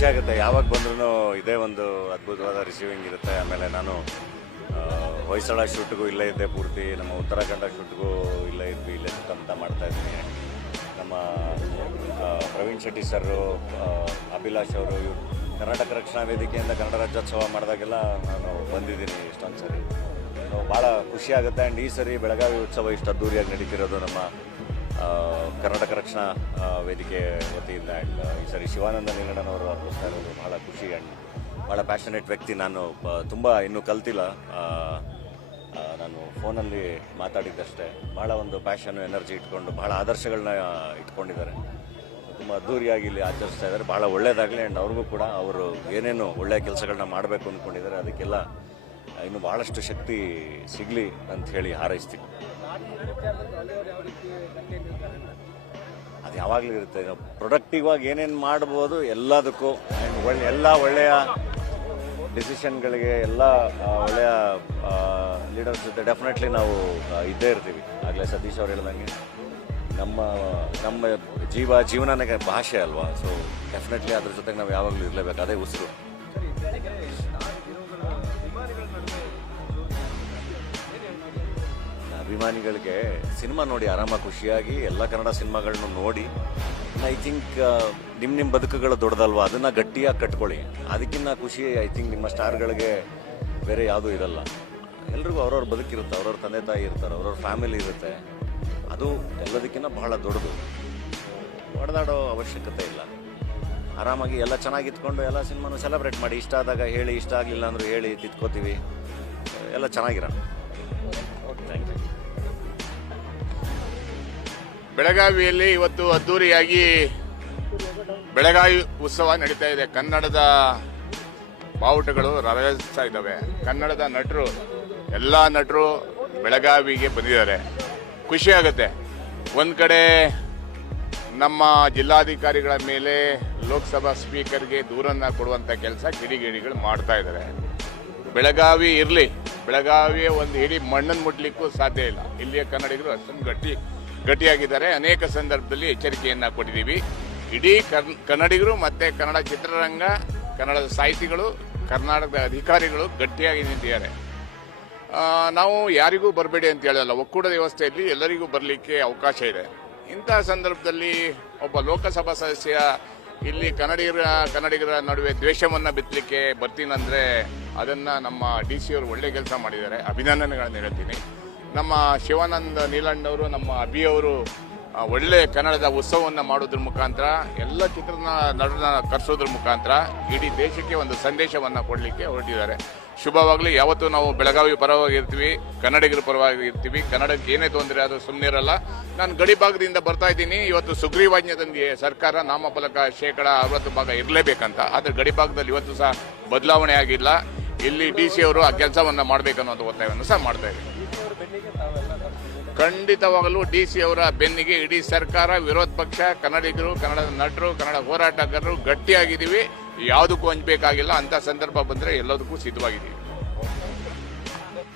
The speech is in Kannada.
ಖುಷಿ ಆಗುತ್ತೆ. ಯಾವಾಗ ಬಂದ್ರೂ ಇದೇ ಒಂದು ಅದ್ಭುತವಾದ ರಿಸೀವಿಂಗ್ ಇರುತ್ತೆ. ಆಮೇಲೆ ನಾನು ಹೊಯ್ಸಳ ಶೂಟ್ಗೂ ಇಲ್ಲೇ ಇದ್ದೆ ಪೂರ್ತಿ. ನಮ್ಮ ಉತ್ತರಾಖಂಡ ಶೂಟ್ಗೂ ಇಲ್ಲೇ ಇದ್ವಿ ಇಲ್ಲೇ ಸುತ್ತಮುತ್ತ ಮಾಡ್ತಾ ಇದ್ದೀನಿ. ನಮ್ಮ ಪ್ರವೀಣ್ ಶೆಟ್ಟಿ ಸರು ಆ, ಅಭಿಲಾಷ್ ಅವರು ಕರ್ನಾಟಕ ರಕ್ಷಣಾ ವೇದಿಕೆಯಿಂದ ಕನ್ನಡ ರಾಜ್ಯೋತ್ಸವ ಮಾಡಿದಾಗೆಲ್ಲ ನಾನು ಬಂದಿದ್ದೀನಿ ಇಷ್ಟೊಂದು ಸರಿ ಭಾಳ ಖುಷಿ ಆಗುತ್ತೆ. ಆ್ಯಂಡ್ ಈ ಸರಿ ಬೆಳಗಾವಿ ಉತ್ಸವ ಇಷ್ಟು ಅದ್ದೂರಿಯಾಗಿ ನಡೀತಿರೋದು ನಮ್ಮ ಕರ್ನಾಟಕ ರಕ್ಷಣಾ ವೇದಿಕೆ ವತಿಯಿಂದ ಆ್ಯಂಡ್ ಈ ಸರಿ ಶಿವಾನಂದ ನೀಲಣ್ಣನವರು ಅರ್ಪಿಸ್ತಾ ಇರೋದು ಭಾಳ ಖುಷಿ ಆ್ಯಂಡ್ ಭಾಳ ಪ್ಯಾಷನೇಟ್ ವ್ಯಕ್ತಿ ನಾನು. ತುಂಬ ಇನ್ನೂ ಕಲ್ತಿಲ್ಲ. ನಾನು ಫೋನಲ್ಲಿ ಮಾತಾಡಿದ್ದಷ್ಟೇ. ಭಾಳ ಒಂದು ಪ್ಯಾಷನ್ನು ಎನರ್ಜಿ ಇಟ್ಕೊಂಡು ಭಾಳ ಆದರ್ಶಗಳನ್ನ ಇಟ್ಕೊಂಡಿದ್ದಾರೆ. ತುಂಬ ಅದ್ದೂರಿಯಾಗಿ ಇಲ್ಲಿ ಆಚರಿಸ್ತಾ ಇದ್ದಾರೆ. ಭಾಳ ಒಳ್ಳೆಯದಾಗಲಿ ಆ್ಯಂಡ್ ಅವ್ರಿಗೂ ಕೂಡ ಅವರು ಏನೇನು ಒಳ್ಳೆಯ ಕೆಲಸಗಳನ್ನ ಮಾಡಬೇಕು ಅಂದ್ಕೊಂಡಿದ್ದಾರೆ ಅದಕ್ಕೆಲ್ಲ ಇನ್ನು ಭಾಳಷ್ಟು ಶಕ್ತಿ ಸಿಗಲಿ ಅಂತ ಹೇಳಿ ಹಾರೈಸ್ತೀನಿ. ಅದು ಯಾವಾಗಲೂ ಇರುತ್ತೆ. ಪ್ರೊಡಕ್ಟಿವ್ ಆಗಿ ಏನೇನು ಮಾಡ್ಬೋದು ಎಲ್ಲದಕ್ಕೂ ಒಳ್ಳೆ, ಎಲ್ಲ ಒಳ್ಳೆಯ ಡಿಸಿಷನ್ಗಳಿಗೆ ಎಲ್ಲ ಒಳ್ಳೆಯ ಲೀಡರ್ಸ್ ಜೊತೆ ಡೆಫಿನೆಟ್ಲಿ ನಾವು ಇದ್ದೇ ಇರ್ತೀವಿ. ಆಗಲೇ ಸತೀಶ್ ಅವ್ರು ಹೇಳ್ದಂಗೆ, ನಮ್ಮ ನಮ್ಮ ಜೀವ, ಜೀವನನೇ ಭಾಷೆ ಅಲ್ವಾ? ಸೊ ಡೆಫಿನೆಟ್ಲಿ ಅದ್ರ ಜೊತೆಗೆ ನಾವು ಯಾವಾಗಲೂ ಇರಲೇಬೇಕು. ಅದೇ ಉಸಿರು. ಅಭಿಮಾನಿಗಳಿಗೆ ಸಿನಿಮಾ ನೋಡಿ ಆರಾಮ, ಖುಷಿಯಾಗಿ ಎಲ್ಲ ಕನ್ನಡ ಸಿನಿಮಾಗಳನ್ನು ನೋಡಿ ಐ ಥಿಂಕ್ ನಿಮ್ಮ ನಿಮ್ಮ ಬದುಕುಗಳು ದೊಡ್ಡದಲ್ವಾ? ಅದನ್ನ ಗಟ್ಟಿಯಾಗಿ ಕಟ್ಕೊಳ್ಳಿ. ಅದಕ್ಕಿಂತ ಖುಷಿ ಐ ಥಿಂಕ್ ನಿಮ್ಮ ಸ್ಟಾರ್ಗಳಿಗೆ ಬೇರೆ ಯಾವುದೂ ಇರಲ್ಲ ಎಲ್ರಿಗೂ ಅವ್ರವ್ರ ಬದುಕಿರುತ್ತೆ, ಅವ್ರವ್ರ ತಂದೆ ತಾಯಿ ಇರ್ತಾರೆ, ಅವ್ರವ್ರ ಫ್ಯಾಮಿಲಿ ಇರುತ್ತೆ. ಅದು ಎಲ್ಲದಕ್ಕಿಂತ ಬಹಳ ದೊಡ್ಡದು. ಹೊಡೆದಾಡೋ ಅವಶ್ಯಕತೆ ಇಲ್ಲ. ಆರಾಮಾಗಿ ಎಲ್ಲ ಚೆನ್ನಾಗಿತ್ಕೊಂಡು ಎಲ್ಲ ಸಿನಿಮಾನು ಸೆಲೆಬ್ರೇಟ್ ಮಾಡಿ, ಇಷ್ಟ ಆದಾಗ ಹೇಳಿ, ಇಷ್ಟ ಆಗಲಿಲ್ಲ ಅಂದರೂ ಹೇಳಿ, ತಿದ್ಕೋತೀವಿ. ಎಲ್ಲ ಚೆನ್ನಾಗಿರೋಣ. ಥ್ಯಾಂಕ್ ಯು ಬೆಳಗಾವಿಯಲ್ಲಿ ಇವತ್ತು ಅದ್ದೂರಿಯಾಗಿ ಬೆಳಗಾವಿ ಉತ್ಸವ ನಡೀತಾ ಇದೆ. ಕನ್ನಡದ ಬಾವುಟಗಳು ರಾರಾಜಿಸ್ತಾ ಇದ್ದಾವೆ. ಕನ್ನಡದ ನಟರು, ಎಲ್ಲ ನಟರು ಬೆಳಗಾವಿಗೆ ಬಂದಿದ್ದಾರೆ. ಖುಷಿ ಆಗುತ್ತೆ. ಒಂದು ಕಡೆ ನಮ್ಮ ಜಿಲ್ಲಾಧಿಕಾರಿಗಳ ಮೇಲೆ ಲೋಕಸಭಾ ಸ್ಪೀಕರ್ಗೆ ದೂರನ್ನು ಕೊಡುವಂಥ ಕೆಲಸ ಕಿಡಿಗೇಡಿಗಳು ಮಾಡ್ತಾ ಇದ್ದಾರೆ. ಬೆಳಗಾವಿ ಇರಲಿ. ಬೆಳಗಾವಿಯ ಒಂದು ಹಿಡಿ ಮಣ್ಣನ್ನು ಮುಟ್ಲಿಕ್ಕೂ ಸಾಧ್ಯ ಇಲ್ಲ. ಇಲ್ಲಿಯ ಕನ್ನಡಿಗರು ಅಷ್ಟೊಂದು ಗಟ್ಟಿ ಗಟ್ಟಿಯಾಗಿದ್ದಾರೆ. ಅನೇಕ ಸಂದರ್ಭದಲ್ಲಿ ಎಚ್ಚರಿಕೆಯನ್ನ ಕೊಟ್ಟಿದ್ದೀವಿ. ಇಡೀ ಕನ್ನಡಿಗರು ಮತ್ತೆ ಕನ್ನಡ ಚಿತ್ರರಂಗ, ಕನ್ನಡದ ಸಾಹಿತಿಗಳು, ಕರ್ನಾಟಕದ ಅಧಿಕಾರಿಗಳು ಗಟ್ಟಿಯಾಗಿ ನಿಂತಿದ್ದಾರೆ. ನಾವು ಯಾರಿಗೂ ಬರಬೇಡಿ ಅಂತ ಹೇಳಲ್ಲ. ಒಕ್ಕೂಟದ ವ್ಯವಸ್ಥೆಯಲ್ಲಿ ಎಲ್ಲರಿಗೂ ಬರಲಿಕ್ಕೆ ಅವಕಾಶ ಇದೆ. ಇಂತಹ ಸಂದರ್ಭದಲ್ಲಿ ಒಬ್ಬ ಲೋಕಸಭಾ ಸದಸ್ಯ ಇಲ್ಲಿ ಕನ್ನಡಿಗರ ಕನ್ನಡಿಗರ ನಡುವೆ ದ್ವೇಷವನ್ನು ಬಿತ್ತಲಿಕ್ಕೆ ಬರ್ತೀನಂದರೆ ಅದನ್ನ ನಮ್ಮ ಡಿ ಸಿ ಅವರು ಒಳ್ಳೆ ಕೆಲಸ ಮಾಡಿದ್ದಾರೆ. ಅಭಿನಂದನೆಗಳನ್ನು ಹೇಳ್ತೀನಿ. ನಮ್ಮ ಶಿವಾನಂದ ನೀಲಣ್ಣವರು, ನಮ್ಮ ಅಭಿ ಅವರು ಒಳ್ಳೆ ಕನ್ನಡದ ಉತ್ಸವವನ್ನು ಮಾಡೋದ್ರ ಮುಖಾಂತರ, ಎಲ್ಲ ಚಿತ್ರನ ನಟನ ಕರೆಸೋದ್ರ ಮುಖಾಂತರ ಇಡೀ ದೇಶಕ್ಕೆ ಒಂದು ಸಂದೇಶವನ್ನು ಕೊಡಲಿಕ್ಕೆ ಹೊರಟಿದ್ದಾರೆ. ಶುಭವಾಗಲಿ, ಯಾವತ್ತೂ ನಾವು ಬೆಳಗಾವಿ ಪರವಾಗಿ ಇರ್ತೀವಿ ಕನ್ನಡಿಗರ ಪರವಾಗಿ ಇರ್ತೀವಿ ಕನ್ನಡಕ್ಕೆ ಏನೇ ತೊಂದರೆ ಅದು ಸುಮ್ಮನೆ ಇರಲ್ಲ. ನಾನು ಗಡಿ ಭಾಗದಿಂದ ಬರ್ತಾ ಇದ್ದೀನಿ. ಇವತ್ತು ಸುಗ್ರೀವಾಜ್ಞೆದೊಂದಿಗೆ ಸರ್ಕಾರ ನಾಮಫಲಕ ಶೇಕಡ ಅರವತ್ತು ಭಾಗ ಇರಲೇಬೇಕಂತ. ಆದರೆ ಗಡಿ ಭಾಗದಲ್ಲಿ ಇವತ್ತು ಸಹ ಬದಲಾವಣೆ ಆಗಿಲ್ಲ. ಇಲ್ಲಿ ಡಿ ಸಿ ಅವರು ಆ ಕೆಲಸವನ್ನು ಮಾಡಬೇಕನ್ನೋದು ಒತ್ತಾಯವನ್ನು ಸಹ ಮಾಡ್ತಾ ಇದ್ದಾರೆ ಖಂಡಿತವಾಗಲೂ ಡಿ ಸಿ ಅವರ ಬೆನ್ನಿಗೆ ಇಡೀ ಸರ್ಕಾರ, ವಿರೋಧ ಪಕ್ಷ, ಕನ್ನಡಿಗರು, ಕನ್ನಡದ ನಟರು, ಕನ್ನಡ ಹೋರಾಟಗಾರರು ಗಟ್ಟಿಯಾಗಿದ್ದೀವಿ. ಯಾವುದಕ್ಕೂ ಹಂಚಬೇಕಾಗಿಲ್ಲ ಅಂತ ಸಂದರ್ಭ ಬಂದರೆ ಎಲ್ಲದಕ್ಕೂ ಸಿದ್ಧವಾಗಿದ್ದೀವಿ.